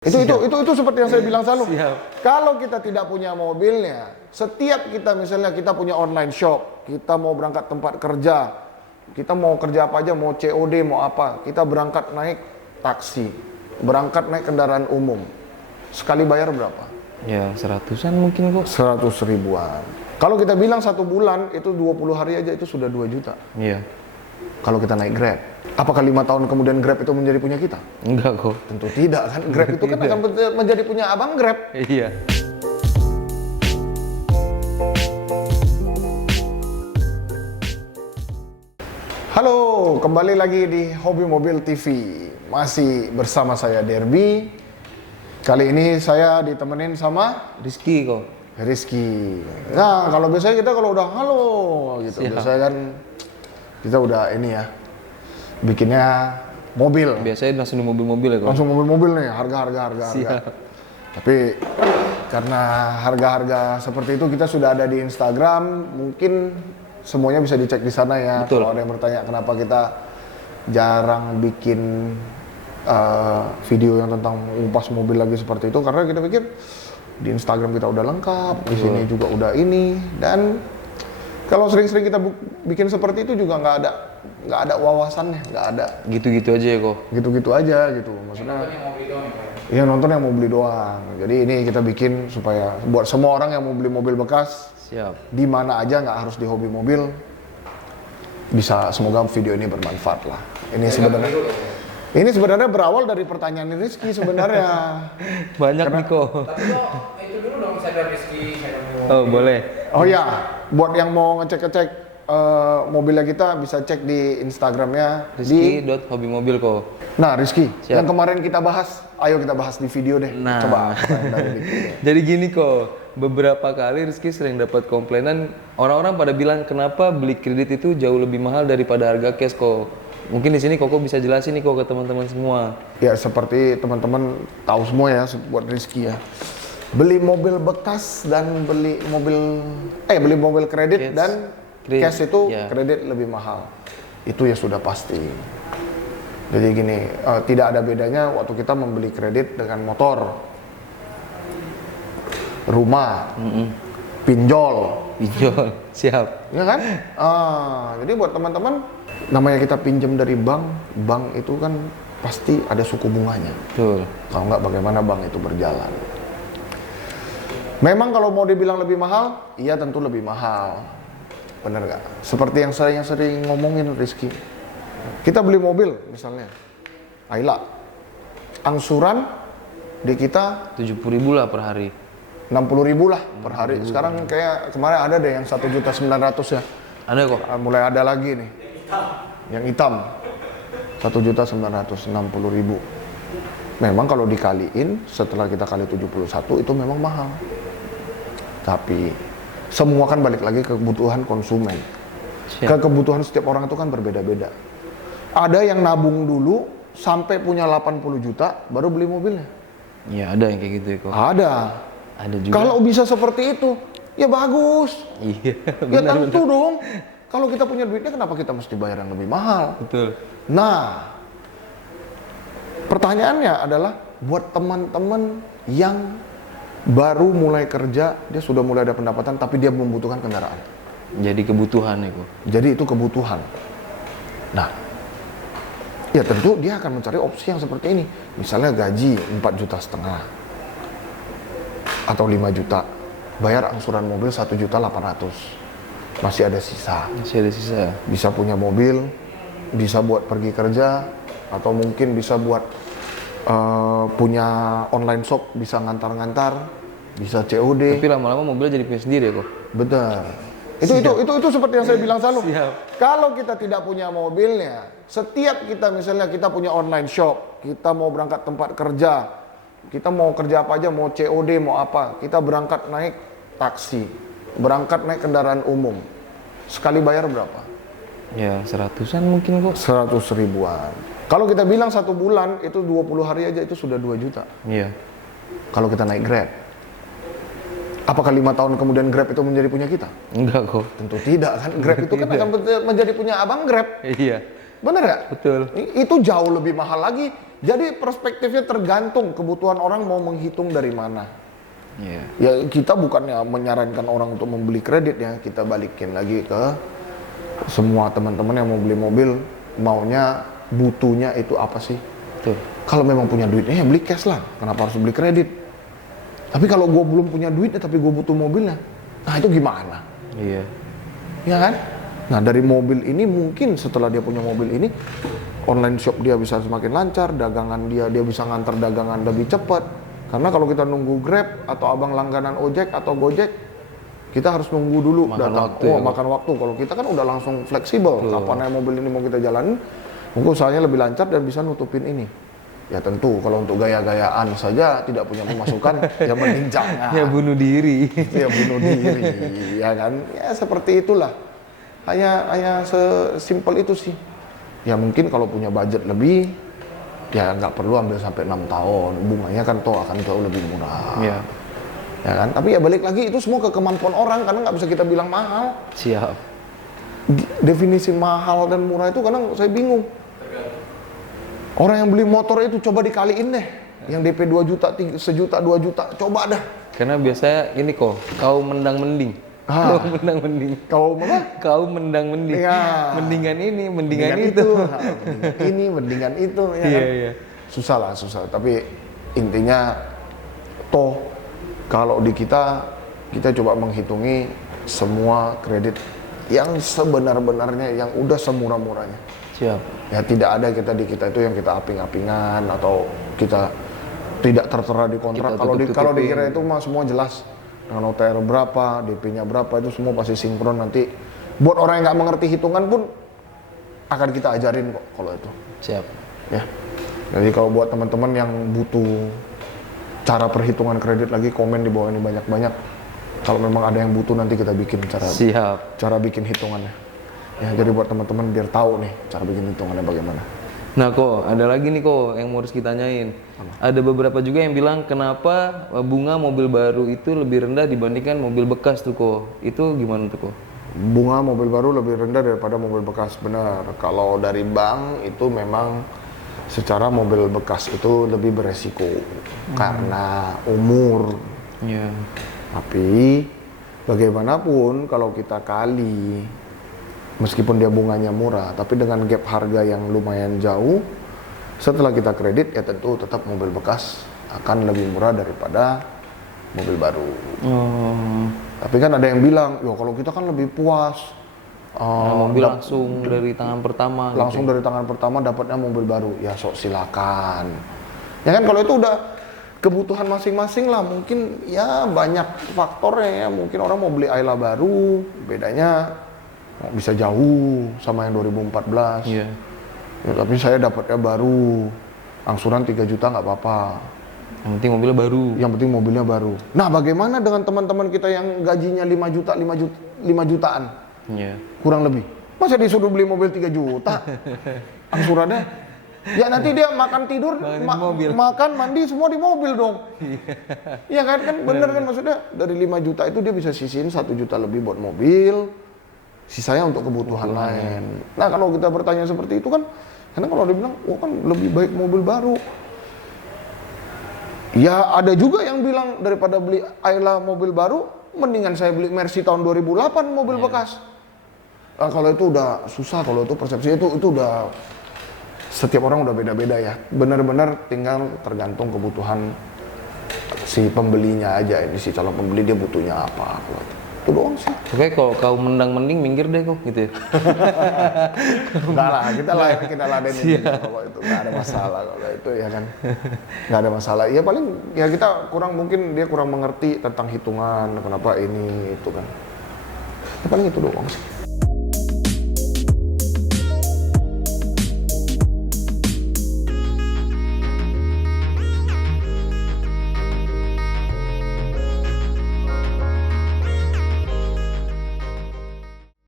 Itu seperti yang saya bilang selalu. Siap. Kalau kita tidak punya mobilnya, setiap kita misalnya kita punya online shop, kita mau berangkat tempat kerja, kita mau kerja apa aja, mau COD, mau apa, kita berangkat naik taksi, berangkat naik kendaraan umum, sekali bayar berapa? Ya 100-an mungkin kok. 100 ribuan. Kalau kita bilang 1 bulan, itu 20 hari aja itu sudah 2 juta. Iya. Kalau kita naik Grab, apakah 5 tahun kemudian Grab itu menjadi punya kita? Enggak kok. Tentu tidak kan, Grab itu kan akan menjadi punya abang Grab. Iya. Halo, kembali lagi di Hobi Mobil TV. Masih bersama saya Derby. Kali ini saya ditemenin sama Rizky kok. Rizky. Nah, kalau biasanya kita kalau udah halo gitu, Siap. biasanya kan kita udah ini ya, bikinnya mobil. Biasanya langsung di mobil-mobil ya kok. Langsung mobil-mobil nih, harga. Siap. Tapi karena harga-harga seperti itu kita sudah ada di Instagram, mungkin semuanya bisa dicek di sana ya. Betul. Kalau ada yang bertanya kenapa kita jarang bikin video yang tentang ngupas mobil lagi seperti itu, karena kita pikir di Instagram kita udah lengkap, di sini juga udah ini, dan kalau sering-sering kita bikin seperti itu juga nggak ada wawasannya, nggak ada. Gitu-gitu aja ya kok. Gitu-gitu aja gitu, maksudnya. Iya, nonton yang mau beli doang. Jadi ini kita bikin supaya buat semua orang yang mau beli mobil bekas, Siap. di mana aja, nggak harus di hobi mobil, bisa, semoga video ini bermanfaat lah. Ini sebenarnya berawal dari pertanyaan Rizky sebenarnya. Banyak nih kok. Tapi kok itu dulu dong saya Rizky, saya Oh boleh. Oh ya, buat yang mau ngecek-ngecek mobilnya kita bisa cek di Instagramnya di. Rizky.hobimobil kok. Nah Rizky, Siap. yang kemarin kita bahas, ayo kita bahas di video deh. Nah. Coba. Dari dikit. Jadi gini kok, beberapa kali Rizky sering dapat komplainan orang-orang pada bilang kenapa beli kredit itu jauh lebih mahal daripada harga cash kok. Mungkin di sini Koko bisa jelasin nih kok ke teman-teman semua. Ya seperti teman-teman tahu semua ya, buat Rizky ya. Beli mobil bekas dan beli mobil kredit Cash. dan cash itu Ya. kredit lebih mahal. Itu ya sudah pasti. Jadi gini, tidak ada bedanya waktu kita membeli kredit dengan motor, rumah, pinjol, Pinjol. Siap. ya kan? Jadi buat teman-teman, namanya kita pinjam dari bank itu kan pasti ada suku bunganya. Betul. Kalau nggak, bagaimana bank itu berjalan? Memang kalau mau dibilang lebih mahal, iya tentu lebih mahal. Bener nggak? Seperti yang saya sering ngomongin Rizky. Kita beli mobil misalnya, Ayla, angsuran di kita 70.000 lah per hari. 60.000 lah per hari. Sekarang kayak kemarin ada deh yang 1.900.000 ya. Ada kok. Mulai ada lagi nih. Yang hitam 1.960.000. Memang kalau dikaliin setelah kita kali 71 itu memang mahal. Tapi semua kan balik lagi ke kebutuhan konsumen. Siap. Ke kebutuhan setiap orang itu kan berbeda-beda. Ada yang nabung dulu sampai punya 80 juta baru beli mobilnya. Ya ada yang kayak gitu ya kok. Ada. Ada juga. Kalau bisa seperti itu, ya bagus. Iya. Ya tentu dong. Kalau kita punya duitnya, kenapa kita mesti bayar yang lebih mahal? Betul. Nah, pertanyaannya adalah buat teman-teman yang baru mulai kerja, dia sudah mulai ada pendapatan, tapi dia membutuhkan kendaraan. Jadi kebutuhan ya kok. Jadi itu kebutuhan. Nah, ya tentu dia akan mencari opsi yang seperti ini. Misalnya gaji 4,5 juta atau 5 juta, bayar angsuran mobil 1.800.000. Masih ada sisa. Masih ada sisa. Bisa punya mobil, bisa buat pergi kerja, atau mungkin bisa buat punya online shop, bisa ngantar-ngantar, bisa COD. Tapi lama-lama mobil jadi punya sendiri ya kok. Betul. Itu seperti yang saya bilang selalu. Siap. Kalau kita tidak punya mobilnya, setiap kita misalnya kita punya online shop, kita mau berangkat tempat kerja, kita mau kerja apa aja, mau COD, mau apa, kita berangkat naik taksi, berangkat naik kendaraan umum, sekali bayar berapa? Ya 100-an mungkin kok. 100 ribuan. Kalau kita bilang 1 bulan, itu 20 hari aja itu sudah 2 juta. Iya. Kalau kita naik Grab. Apakah 5 tahun kemudian Grab itu menjadi punya kita? Enggak kok. Tentu tidak kan. Grab itu kan akan menjadi punya abang Grab. Iya. Bener nggak? Betul. Itu jauh lebih mahal lagi Jadi perspektifnya tergantung kebutuhan orang mau menghitung dari mana. Iya. Ya kita bukannya menyarankan orang untuk membeli kredit ya, kita balikin lagi ke semua teman-teman yang mau beli mobil, maunya butuhnya itu apa sih? Betul. Kalau memang punya duitnya ya beli cash lah, kenapa harus beli kredit? Tapi kalau gue belum punya duitnya tapi gue butuh mobilnya, nah itu gimana? Iya. Ya kan? Nah dari mobil ini mungkin setelah dia punya mobil ini, online shop dia bisa semakin lancar, dagangan dia bisa ngantar dagangan lebih cepat. Karena kalau kita nunggu Grab atau abang langganan ojek atau Gojek, kita harus nunggu dulu datang. Makan waktu. Kalau kita kan udah langsung fleksibel. Kapan mobil ini mau kita jalanin, mungkin usahanya lebih lancar dan bisa nutupin ini. Ya tentu kalau untuk gaya-gayaan saja tidak punya pemasukan, ya mending jangan. Ya bunuh diri. Ya bunuh diri, ya kan? Ya seperti itulah. Hanya sesimpel itu sih. Ya mungkin kalau punya budget lebih, ya nggak perlu ambil sampai 6 tahun. Bunganya kan toh akan jauh lebih murah. Iya. Ya kan? Tapi ya balik lagi itu semua ke kemampuan orang, karena nggak bisa kita bilang mahal. Siap. Definisi mahal dan murah itu kadang saya bingung. Orang yang beli motor itu coba dikaliin deh. Yang DP 2 juta, 1 juta, 2 juta, coba dah. Karena biasanya ini kok, kaum mendang mending. Kaum mendang mending. Kaum apa? Kaum mendang mending. Ya. Mendingan ini, mendingan itu. Mendingan ini, mendingan itu, ya Iya, kan? iya. Susah lah, susah. Tapi intinya toh kalau di kita coba menghitungi semua kredit yang sebenar-benarnya, yang udah semurah-murahnya. Siap. Ya tidak ada di kita itu yang kita aping-apingan atau kita tidak tertera di kontrak. Kalau dikira itu mah semua jelas. Dengan OTR berapa, DP-nya berapa, itu semua pasti sinkron nanti. Buat orang yang nggak mengerti hitungan pun akan kita ajarin kok kalau itu. Siap. Ya. Jadi kalau buat teman-teman yang butuh cara perhitungan kredit lagi, komen di bawah ini banyak-banyak. Kalau memang ada yang butuh nanti kita bikin cara bikin hitungannya. Ya, jadi buat teman-teman biar tahu nih cara bikin hitungannya bagaimana. Nah kok, ada lagi nih kok yang mau Rizky tanyain. Ada beberapa juga yang bilang kenapa bunga mobil baru itu lebih rendah dibandingkan mobil bekas tuh kok. Itu gimana tuh kok? Bunga mobil baru lebih rendah daripada mobil bekas, benar. Kalau dari bank itu memang secara mobil bekas itu lebih beresiko karena umur. Iya. Tapi bagaimanapun kalau kita kali, meskipun dia bunganya murah, tapi dengan gap harga yang lumayan jauh, setelah kita kredit ya tentu tetap mobil bekas akan lebih murah daripada mobil baru. Tapi kan ada yang bilang, yo kalau kita kan lebih puas. Mobil langsung dari tangan pertama. Langsung dari tangan pertama dapatnya mobil baru. Ya sok silakan. Ya kan kalau itu udah kebutuhan masing-masing lah. Mungkin ya banyak faktornya ya. Mungkin orang mau beli Ayla baru, bedanya bisa jauh sama yang 2014. Iya. Ya, tapi saya dapatnya baru, angsuran 3 juta nggak apa-apa. Yang penting mobilnya baru. Yang penting mobilnya baru. Nah, bagaimana dengan teman-teman kita yang gajinya 5 juta, 5 jutaan? Iya. Kurang lebih. Masa disuruh beli mobil 3 juta? Angsurannya? Ya nanti dia makan tidur, makan, mandi semua di mobil dong. Iya kan? Bener kan maksudnya dari 5 juta itu dia bisa sisihin 1 juta lebih buat mobil. Sisanya untuk kebutuhan lain. Nah kalau kita bertanya seperti itu kan, karena kalau dia bilang, oh kan lebih baik mobil baru. Ya ada juga yang bilang daripada beli Ayla mobil baru, mendingan saya beli Mercy tahun 2008 mobil bekas. Nah, kalau itu udah susah, kalau itu persepsi itu udah setiap orang udah beda-beda ya. Benar-benar tinggal tergantung kebutuhan si pembelinya aja. Ini si calon pembeli dia butuhnya apa. Itu doang sih. Oke, kalau kau mendang mending minggir deh kok gitu ya. Enggak lah, kita ladenin juga kalau itu nggak ada masalah kalau itu ya kan. Nggak ada masalah. Ya paling ya kita mungkin dia kurang mengerti tentang hitungan, kenapa ini itu kan. Ya paling itu doang sih.